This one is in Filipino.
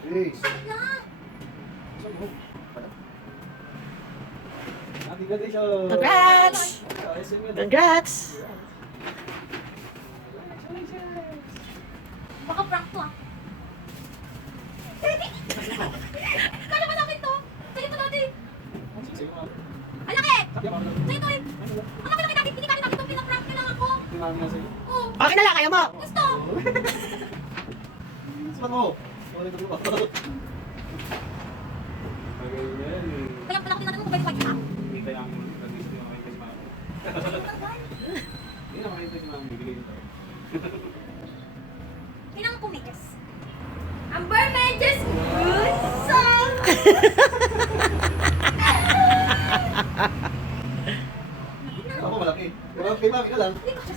Hey. Bakit na? Happy graduation! Congrats! Congrats! Baka prank to ah. Kala ba namin to? Sa'yo to dati. Ang laki! Sa'yo to eh. Ang laki dati. Hindi kaya natin to pinaprank ka lang ako. Oo. Okay na lang, kaya mo! Gusto. Sumat mo! Ulit mo. Kaya pala ako tinatanong kung pwede pa Hindi kaya ang graduation yung makikita si mama. Hindi na makikita si mama. Bibigay dito. Kailangan pumikas. Amber Mendes! Good song! Ako malaki. Kay mami ka lang. Hindi ko kasi